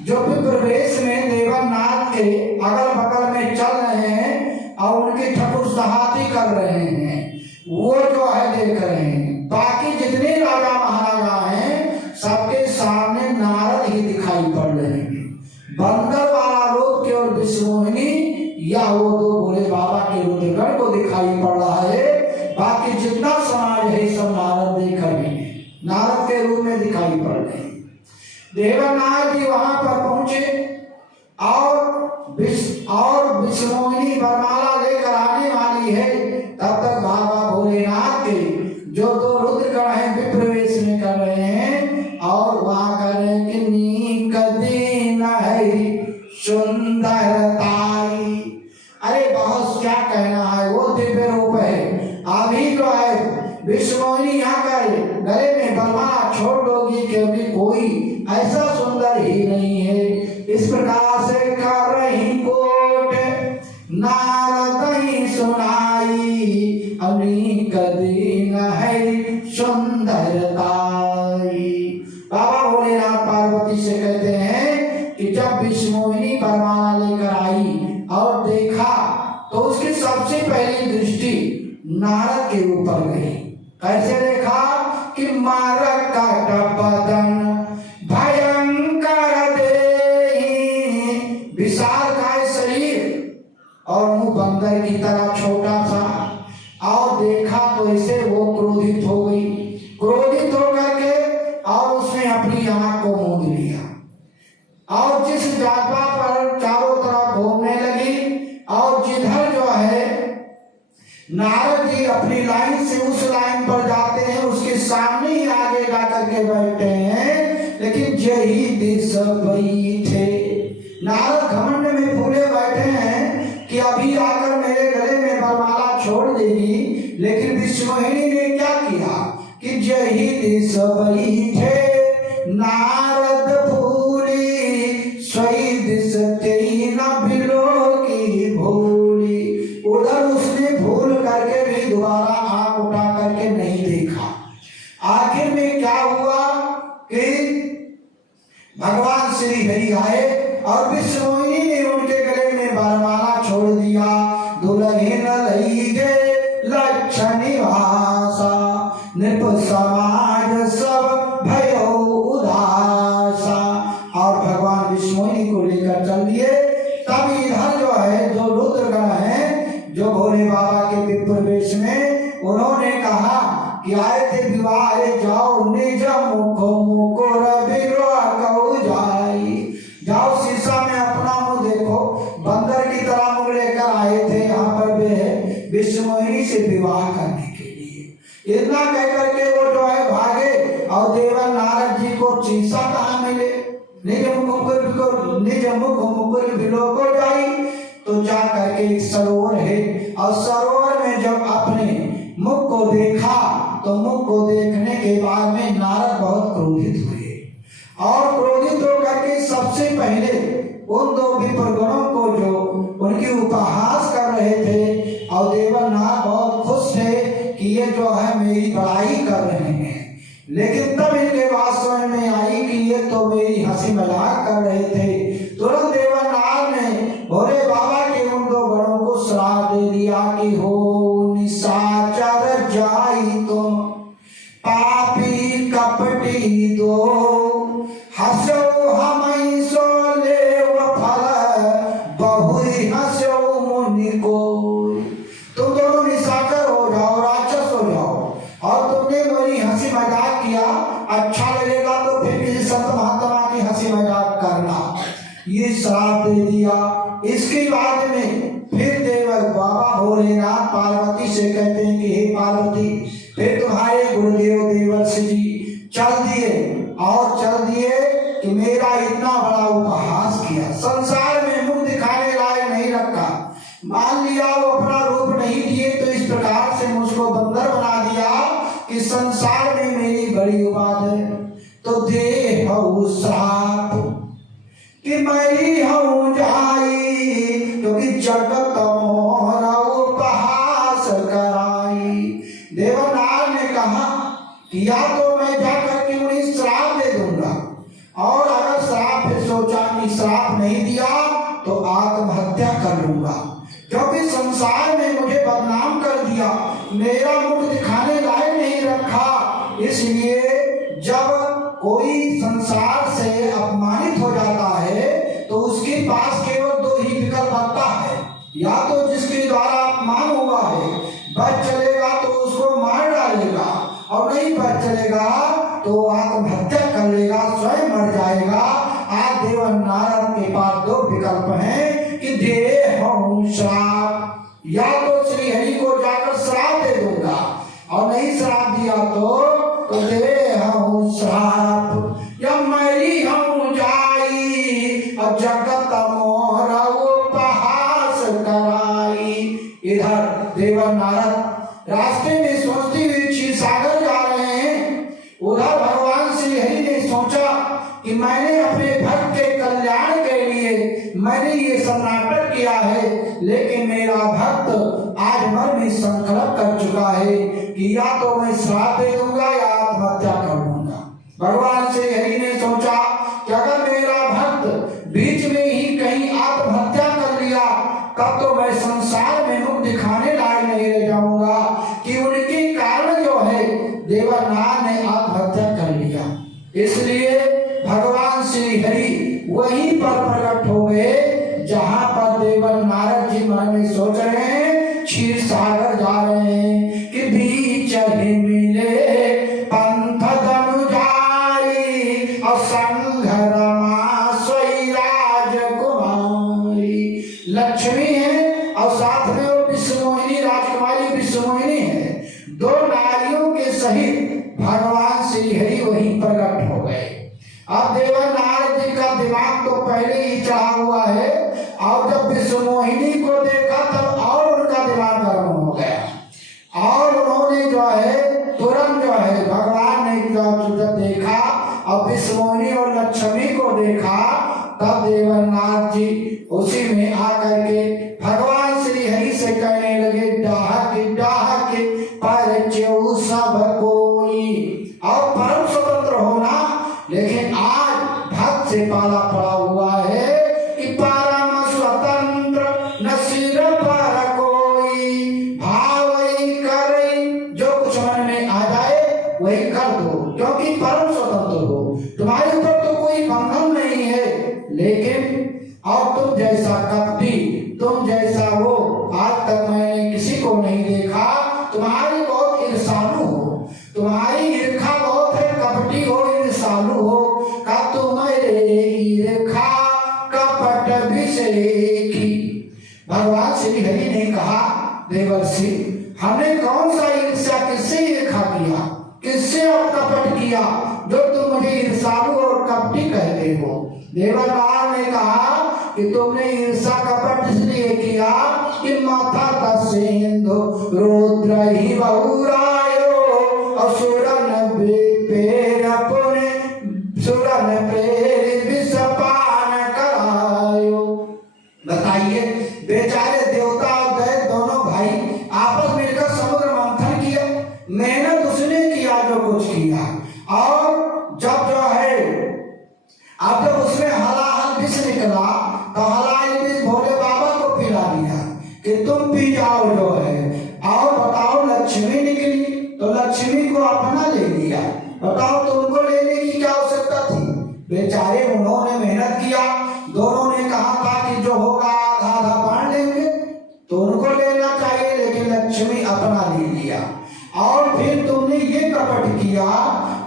जो विप्रवेश में देवन नाथ के अगल बगल में चल रहे हैं और उनकी ठकुर सहाती कर रहे हैं, वो जो है देख रहे हैं। बाकी जितने राजा महाराजा हैं सबके सामने नारद ही दिखाई पड़ रहे हैं। बंदर वाला रूप केवल विष्णुमोहिनी या वो दो भोले बाबा के रुद्रगण को दिखाई पड़ रहा है। बाकी जितना समाज है सब नारद देख रहे हैं, नारद के रूप में दिखाई पड़ रहे हैं। देवनाथ जी वहां पर पहुंचे और विष्णुमोहिनी वरमाला लेकर आने वाली है, तब तक बाबा भोलेनाथ के जो दो रुद्रगण हैं विप्रवेश में कर रहे हैं, और वहां कर रहे हैं कि नीक दीन है सुंदरताई। अरे बहुत क्या कहना है, वो दिव्य रूप है। अभी जो है विष्णुमोहिनी यहाँ कर गले में वरमाला छोड़ दोगी, क्योंकि कोई ऐसा सुंदर ही नहीं है। इस प्रकार से कर रही कोट नारद ही सुनाई, अनेक दीन है सुंदरताई। बाबा भोलेनाथ पार्वती से कहते हैं कि जब विष्णुमोहिनी वरमाला लेकर आई और देखा, तो उसकी सबसे पहली दृष्टि नारद के ऊपर गई। कैसे देखा कि मारक का बदन भयंकर देहि, विशाल काय शरीर और मुंह बंदर की तरह छोटा सा। और देखा तो इसे वो क्रोधित हो गई। क्रोधित होकर के और उसने अपनी आंख को मूंद लिया और जिस जागवा पर चारों तरफ घूमने लगी, और जिधर जो है नारद जी अपनी लाइन से उस लाइन पर जाते हैं, उसके सामने ही आगे जा करके बैठते हैं। लेकिन जही दिस बैठे, नारद घमंड में फूले बैठे हैं कि अभी आकर मेरे गले में वरमाला छोड़ देगी। लेकिन विष्णुमोहिनी ने क्या किया कि जही दिस बैठे नारद फूली, स्वई दिस तेई न बिलो की भूली। उधर उसने भूल करके भी दोबारा आंख उठा करके नहीं देखा। आखिर में क्या हुआ कि भगवान श्री हरि आए और विष्णुमोहिनी ने उनके गले में वरमाला छोड़ दिया। दुल्हन लईगे लक्ष्य निवासा, नृप समाज सब भयो उदासा। और भगवान विष्णुमोहिनी को लेकर चल दिए। तब इधर जो है जो रुद्रगण हैं, जो भोले बाबा के विप्रवेश में, उन्होंने कहा कि आए थे विवाह जाओ निज मुख मुकुर विग्रह कहु जाई। जाओ शीशा में अपना मुंह देखो, बंदर की तरह मुंह लेकर आए थे यहाँ पर वे विष्णुमोहिनी से विवाह करने के लिए। इतना कहकर के वो जो है भागे, और देवन नारद जी को शीशा कहाँ मिले? निज मुख मुकुर विलो को जाई। तो तो जा करके एक सरोवर है और सरोवर में जब अपने मुख को देखा तो मुख को देखने के बाद में नारद बहुत क्रोधित हुए और क्रोधित होकर के सबसे पहले उन दो विप्र गणों को जो उनकी उपहास कर रहे थे और देवनाथ बहुत खुश थे कि ये जो है मेरी बड़ाई कर रहे हैं, लेकिन तब इनके बात समझ में आई कि ये तो मेरी हंसी मजाक कर रहे थे। तुरंत देवनाथ ने भोले बाबा के उन दो गणों को श्राप दे दिया कि हो निशाचर जाई तुम पापी कपटी दो हंसो हमई सो ले वो फल बहुरी हंसो मुनि को। तुम दोनों निशाचर हो जाओ, राक्षस हो जाओ और तुमने मेरी हंसी मजाक किया, अच्छा लगेगा तो फिर किसी संत महात्मा की हंसी मजाक करना, ये श्राप दे दिया। इसके बाद में फिर देव बाबा भोलेनाथ पार्वती से कहते हैं कि हे पार्वती, फिर तुम्हारे गुरुदेव देवर्ष जी चल दिए और चल दिए कि मेरा इतना बड़ा उपहास किया, संसार में मुख दिखाने लायक नहीं रखा, मान लिया वो अपना रूप नहीं दिए तो इस प्रकार से मुझको बंदर बना दिया कि संसार में मेरी बड़ी उपाध है। तो दे हूँ श्राप कि मैं हूँ जाई, क्योंकि जगत मोहरा उपहास कराई। देवनाथ ने कहा कि या तो मैं जाकर के उन्हें श्राप दे दूंगा, और अगर श्राप फिर सोचा कि श्राप नहीं दिया तो आत्महत्या कर लूंगा, क्योंकि संसार में मुझे बदनाम कर दिया, मेरा मुख दिखाने लायक नहीं रखा। इसलिए जब कोई संसार से अपमानित हो जाता है तो उसके पास केवल दो ही विकल्प आता है, या तो जिसके द्वारा अपमान हुआ है बच चलेगा तो उसको मार डालेगा, और नहीं बच चलेगा तो आत्महत्या कर लेगा, स्वयं मर जाएगा। आज देव नारद के पास दो विकल्प हैं कि दे हूँ श्राप, या तो श्री हरि को जाकर श्राप दे दूंगा, और नहीं श्राप दिया तो दे हूँ श्राप या मेरी हूँ जाई और जगत मोहरा उपहास कराई। इधर देव नारद रास्ते में सोचते हुए क्षीर सागर जा रहे हैं, उधर भगवान श्री हरि ने सोचा कि मैंने अपने भक्त के कल्याण के लिए मैंने ये सब नाटक किया है, लेकिन मेरा भक्त आज मन में संकल्प कर चुका है कि या तो मैं श्राप दे दूंगा या आत्महत्या कर लूंगा। भगवान श्री हरि ने सोचा कि अगर मेरा भक्त बीच में ही कहीं आत्महत्या कर लिया तब तो मैं संसार में मुख दिखाने लायक नहीं रह जाऊंगा, कि उनके कारण जो है देवनाथ ने आत्महत्या कर लिया। इसलिए भगवान श्री हरि वहीं पर प्रकट हो गए जहां पर देवन नारद जी मन में सोच रहे हैं, क्षीर सागर जा रहे हैं कि बीच ही मिले पंथ धनु जाई और संघ रमा सोई राजकुमारी। लक्ष्मी है और साथ में वो विश्वमोहिनी राजकुमारी विश्वमोहिनी है, दो नारियों के सहित भगवान श्री हरि वहीं प्रकट हो गए। अब देवन नारद जी का दिमाग तो पहले ही चढ़ा हुआ है, और जब विश्वमोहिनी को देखा तब और उनका दिमाग गर्म हो गया, और उन्होंने जो है तुरंत जो है भगवान ने जब देखा और विश्वमोहिनी और लक्ष्मी को देखा, तब देवनाथ जी उसी में आकर के भगवान श्री हरि से कहने लगे, डाह के पर चेऊ सब कोई, और परम स्वतंत्र होना, लेकिन आज भक्त से पाला पड़ा हुआ है कि परम स्वतंत्र न सिर पर कोई, भाव ही करे जो कुछ मन में आ जाए वही कर दो, क्योंकि परम स्वतंत्र हो, तुम्हारे ऊपर तो कोई बंधन नहीं है। लेकिन और तुम जैसा कपटी, तुम जैसा वो आज तक मैंने किसी को नहीं देखा, तुम्हारी बहुत ईर्ष्यालु हो, तुम्हारी ईर्ष्या बहुत है, कपटी हो, ईर्ष्यालु हो, का तुम्हारे ईर्ष्या कपट विषेकी। भगवान श्री हरि ने कहा, देवर्षि हमने कौन सा ईर्ष्या, किससे ईर्ष्या किया, किससे अब कपट किया जो तुम मुझे ईर्ष्यालु और कपटी कहते हो। देवनाथ ने कहा कि कि तुमने ईर्षा कपट इसलिए किया कि माथा तसेंदु रुद्र ही बहुरायो असुरन पेर पुने सुरन प्रेर विषपान करायो। बताइए, बेचारे देवता और दैत्य दोनों भाई आपस मिलकर समुद्र मंथन किया, मेहनत उसने किया जो कुछ किया, और जब जो है अब जब उसमें हलाहल विष निकला तो हलाहल विष भोले बाबा को पिला दिया कि तुम पी जाओ जो है। और बताओ, लक्ष्मी निकली तो लक्ष्मी को अपना ले लिया। बताओ, तुमको लेने की क्या आवश्यकता थी? बेचारे उन्होंने मेहनत किया, दोनों ने कहा था कि जो होगा आधा आधा बांट लेंगे, तो उनको लेना चाहिए, लेकिन लक्ष्मी अपना ले लिया। और फिर तुमने ये कपट किया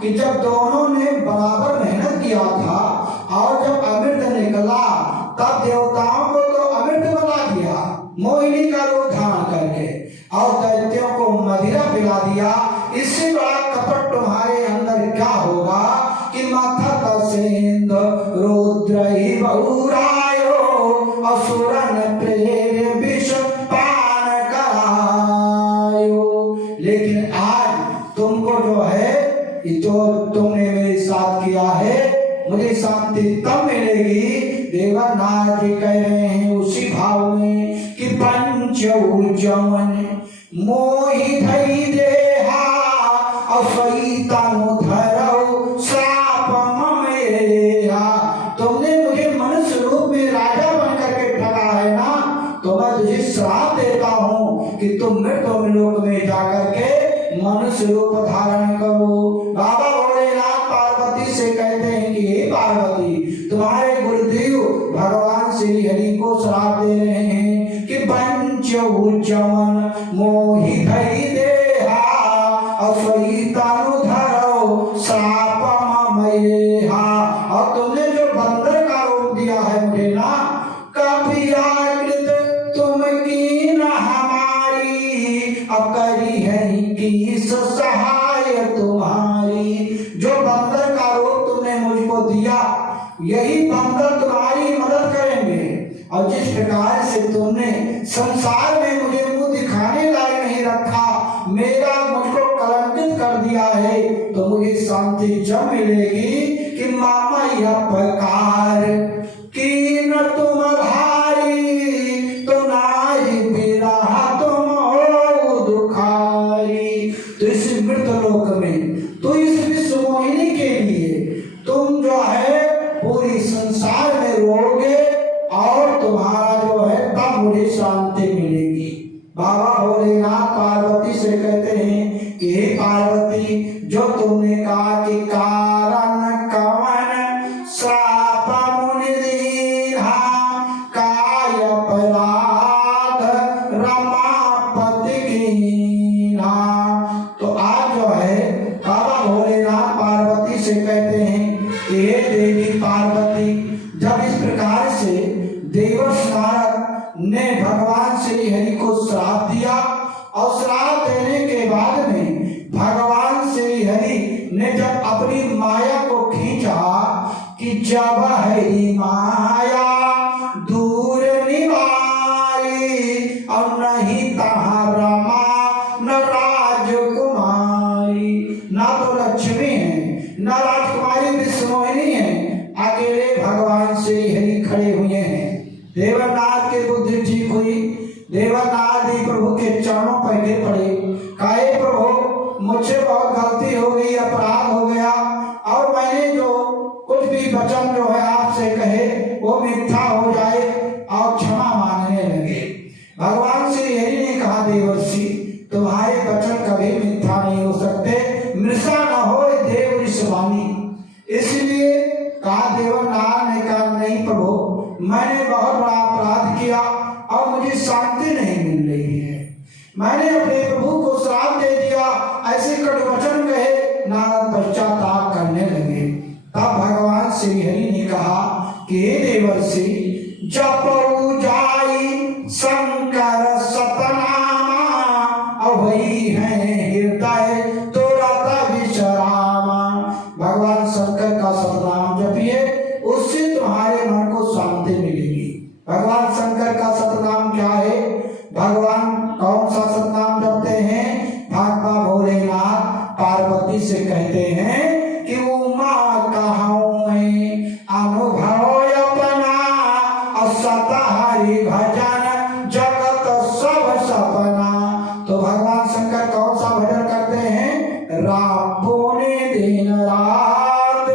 कि जब दोनों ने बराबर मेहनत किया था और जब अमृत निकला तब देवताओं को तो अमृत बना दिया मोहिनी का रूप धारण करके, और दैत्यों को मदिरा पिला दिया। इससे बड़ा कपट तुम्हारे अंदर क्या होगा कि माथा तसेंद रुद्र ही बहुरायो असुरन प्रेर विष पान करायो। लेकिन आज तुमको जो है, जो तुमने मेरे साथ किया है, मुझे शांति तब मिलेगी। देवनाथ जी कह रहे हैं उसी भाव में कि पंच ऊर्जवन मोहि धई देहा असईतनु धरौ श्राप ममेहा। तुमने मुझे मनुष्य रूप में राजा बन करके ठगा है ना, तो मैं तुझे श्राप देता हूँ कि तुम मृत्युलोक में जाकर के मनुष्य रूप धारण करो। बाबा भोलेनाथ पार्वती से कहते हैं कि हे पार्वती, तुम्हारे गुरुदेव भगवान श्री हरि को श्राप दे रहे हैं कि पंच उज्जवन मोहि धई देहा असईतनु धरौ श्राप ममेहा। और तुमने जो बंदर का रूप दिया है मुझे ना, कभी आकृत तुम की न हमारी अकरी है कि सहाय तुम्हारी। जो बंदर का रूप तुमने मुझको दिया, यही बंदर तुम्हारी मदद करेंगे। और जिस प्रकार से तुमने संसार में मुझे मुंह दिखाने लायक नहीं रखा, मेरा मुझको कलंकित कर दिया है, तो मुझे शांति जब मिलेगी कि मामा यह प्रकार की न तुम भारी तो नारी बिरहा तुम हो दुखारी। तो इस मृतलोक में, तो इस विश्व मोहिनी के लिए तुम जो है पूरी संसार में रोगे, और तुम्हारा जो है तब मुझे शांति मिलेगी। बाबा भोलेनाथ पार्वती से कहते हैं कि हे पार्वती, जो तुमने कहा कि कारण कवन श्राप मुनि दीन्हा काय अपराध रमापति कीन्हा। तो आज जो है बाबा भोलेनाथ पार्वती से कहते हैं कि हे देवी पार्वती, जब इस प्रकार से देवर्षि नारद ने भगवान श्री हरि को श्राप दिया, और श्राप देने के बाद में भगवान श्री हरि ने जब अपनी माया को खींचा कि जब हरि माया दूर निवारी और नहीं तहाँ रमा न राजकुमारी। ना तो लक्ष्मी है न राजकुमारी विश्वमोहिनी है, अकेले भगवान श्री हरि खड़े हुए हैं। देवनाथ की बुद्धि ठीक हुई, देवनाथ जी प्रभु के चरणों पर गिर पड़े, कहे प्रभु मुझसे बहुत गलती हो गई, अपराध हो गया, और मैंने जो कुछ भी वचन जो है आपसे कहे वो मिथ्या हो जाए, और क्षमा मांगने लगे। भगवान श्री हरि ने कहा देवर्षि, तुम्हारे वचन कभी मिथ्या नहीं हो सकते, मृषा न हो देव ऋषवाणी। इसलिए कहा देवनाथ ने कहा नहीं प्रभु, मैंने बहुत बड़ा अपराध किया और मुझे शांति नहीं मिल रही है, मैंने अपने प्रभु को श्राप दे दिया, ऐसे कटु वचन कहे। नारद पश्चाताप करने लगे। तब भगवान श्री हरि ने कहा कि हे देवर्षि, जपऊ जाई शंकर सतनामा अवही है हृदय तुरत विश्रामा। भगवान शंकर का सतनाम जपिए, उससे तुम्हारे मन को शांति मिलेगी। भगवान कौन सा सतनाम जपते हैं? भागवा भोलेनाथ पार्वती से कहते हैं कि उमा कहूँ मैं अनुभव अपना असत हरि भजन जगत सब सपना। तो भगवान शंकर कौन सा भजन करते हैं? राम पुण्य दिन रात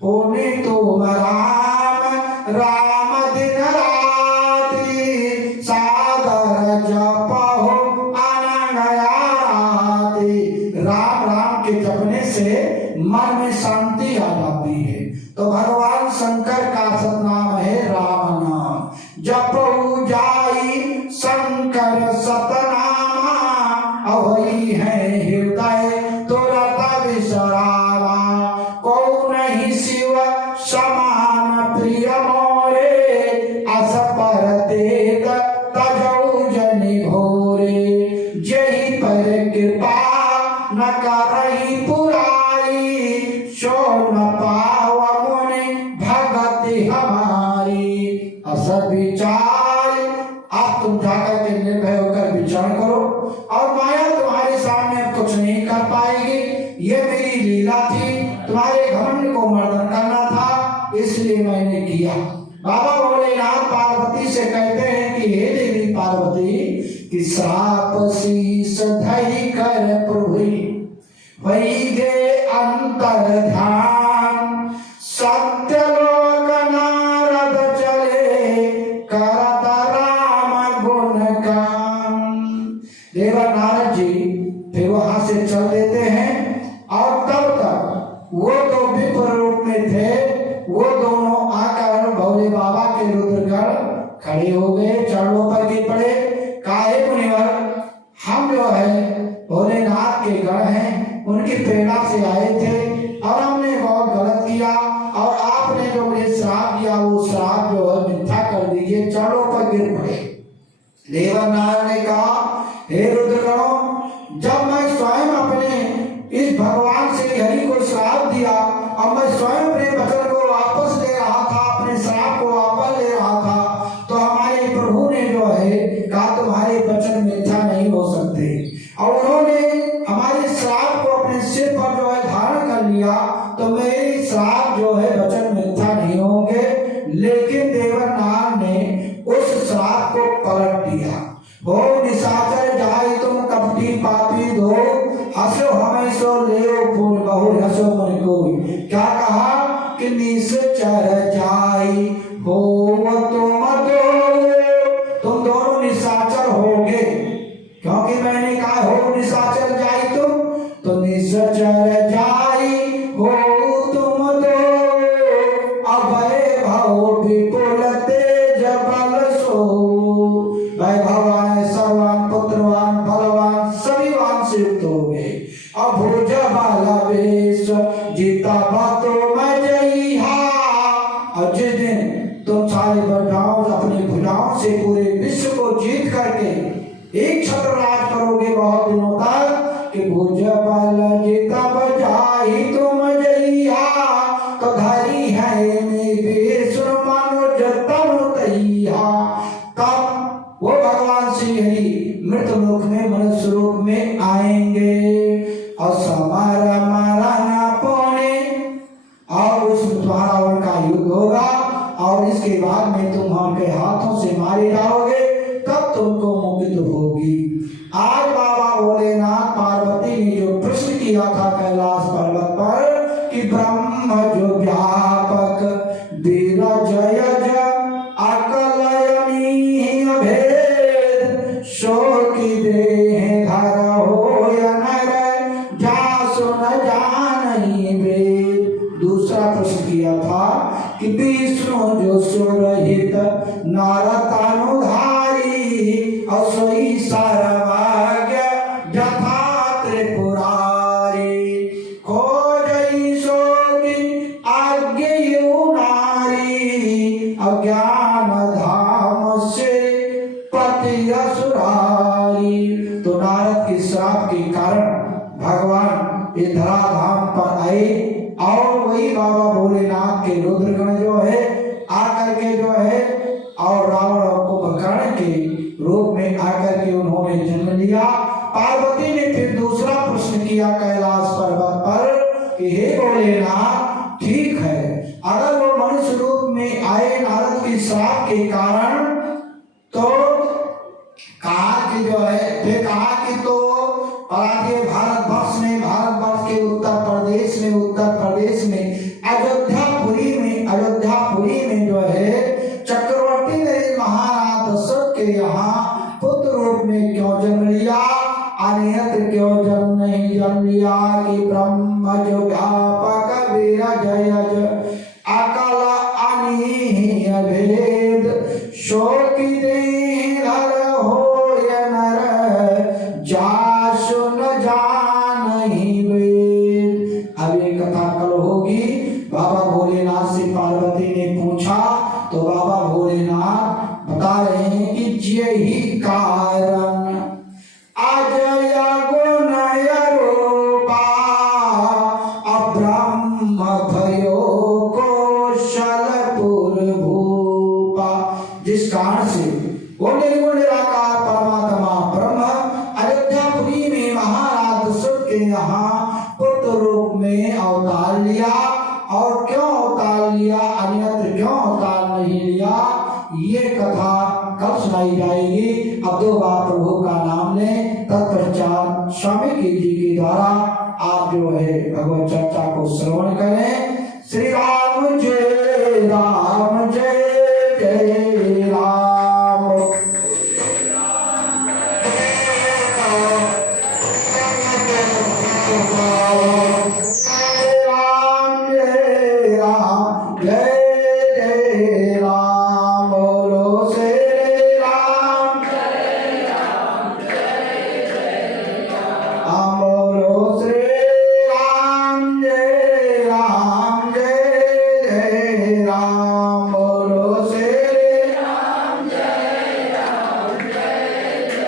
पुण्य तुम राम राम दिन रात सागर जपहु आनंद आराती। राम राम के जपने से मन में शांति आ जाती है। तो भगवान शंकर का सतनाम है राम नाम। जपहु जाई शंकर सतनामा अवई है हृदय तुरत विसरावा। को नहीं शिव समान प्रिय मोरे अस पर तेग तजौ जनि भोरे। जही पर कृपा न करही पुरारी सो न पाव मुनि भगति हमारी। अस विचार आप तुम जाकर के निर्भय होकर विचार करो और माया तुम्हारे सामने कुछ नहीं कर पाएगी। ये मेरी लीला थी, तुम्हारे घमंड को मर्दन करना था, इसलिए मैंने किया। बाबा भोलेनाथ पार्वती से कहते हैं कि हे देवी पार्वती कि श्राप शीस धई कर प्रभु वही गे अंतर ध्यान। सत्यलोक नारद चले करत राम गुण गान। देवा नारद जी फिर वहां से चल देते हैं और तब तक वो तो विप्र रूप में थे, वो दोनों आकर भोले बाबा के रुद्रगढ़ खड़े हो गए, चरणों पर गिर पड़े। काहे मुनिवर, हम जो है भोलेनाथ के गण हैं, उनकी प्रेरणा से आए थे और हमने बहुत गलत किया और आपने जो मुझे श्राप दिया वो श्राप जो है मिथ्या कर दीजिए। चरणों पर गिर पड़े। देवनाथ ने कहा हे रुद्रगणों, जब मैं स्वयं अपने इस भगवान श्री हरि को श्राप दिया और मैं स्वयं अपने वचन को वापस ले रहा था, अपने श्राप को वापस ले रहा था, तो हमारे प्रभु ने जो है कहा तुम्हारे वचन मिथ्या नहीं हो सकते और उन्होंने हमारे श्राप को अपने सिर पर जो है धारण कर लिया। तो मेरे श्राप जो है वचन मिथ्या नहीं होंगे। लेकिन देवनाथ ने उस श्राप को पलट दिया। हो निशाचर जाए तुम कपटी पापी दो हसो हमें सो ले पूर्ण बहु हसो मन को। क्या कहा कि निशाचर जाई हो तुम दोनों निशाचर होगे, क्योंकि मैंने कहा हो निशाचर जाई तुम, तो निशाचर जाई हो तुम दो अभय भाव विपुल तेज बल सो। भगवान सर्वान पुत्रवान बलवान सभी वान से युक्त हो गए। अब भुज बाला वेश जीता बातों में जइहा। और जिस दिन तुम सारे भुजाओं अपनी भुजाओं से पूरे विश्व को जीत करके एक छत्र राज करोगे बहुत दिनों तक कि भुज बल जीता बजाई तुम जइहा। तो धारी है मेरे सुर मनुज तनु तइहा। तब वो भगवान श्री हरि मृत लोक में मनुष्य रूप में आएंगे और समारा मारा ना पौने और उस तुम्हारा उनका युद्ध होगा और इसके बाद में तुम उनके हाथों से मारे जाओगे, तब तुमको मुक्ति होगी। आज बाबा भोलेनाथ पार्वती ने जो प्रश्न किया था कैलाश पर्वत पर कि ब्रह्म जो व्यापक वीर जय अकलयनी भेद शोक देह धर हो या नर जा सुन जानही वेद। दूसरा प्रश्न किया था कि विष्णु जो सुरहित नरतनुधारी असोई सर्वज्ञ यथा त्रिपुरारी खोजई शोकी आज्ञेयु नारी अज्ञान धाम से पति असुरारी। तो नारद के श्राप के कारण भगवान इस धराधाम पर आए और वही बाबा भोलेनाथ के रुद्रगण जो है आकर के जो है और रावण को पकड़ के रूप में आकर के उन्होंने जन्म लिया। पार्वती ने फिर दूसरा प्रश्न किया कैलाश पर्वत पर कि हे भोलेनाथ, ठीक है, अगर वो मनुष्य रूप में आए नारद की श्राप के कारण, तो कहा कि जो है, फिर कहा कि तो भारतवर्ष के उत्तर प्रदेश में अयोध्यापुरी में जो है चक्रवर्ती ने महाराज दशरथ के यहाँ पुत्र रूप में क्यों जन्म लिया, अन्यत्र क्यों जन्म नहीं जन्म लिया कि ब्रह्म जो व्यापक विरजयज अकल अनीय भेद शोक देहर हो नर जासु न जानहि वेद। अब ये कथा कल होगी। बाबा भोलेनाथ से पार्वती ने पूछा तो बाबा भोलेनाथ बता रहे हैं कि यही कारण अजय गुणय रूपा अब्रह्म भयो कौशलपुर भूपा, जिस कारण से वो निर्गुण निराकार परमात्मा ब्रह्म अयोध्यापुरी में महाराज दशरथ के यहाँ पुत्र रूप में अवतार लिया। और क्यों अवतार लिया, अन्यत्र क्यों अवतार नहीं लिया, ये कथा कब सुनाई जाएगी। अब दो बार प्रभु का नाम लें, तत्पश्चात स्वामी जी के द्वारा आप जो है भगवत चर्चा को श्रवण करें। श्री राम जय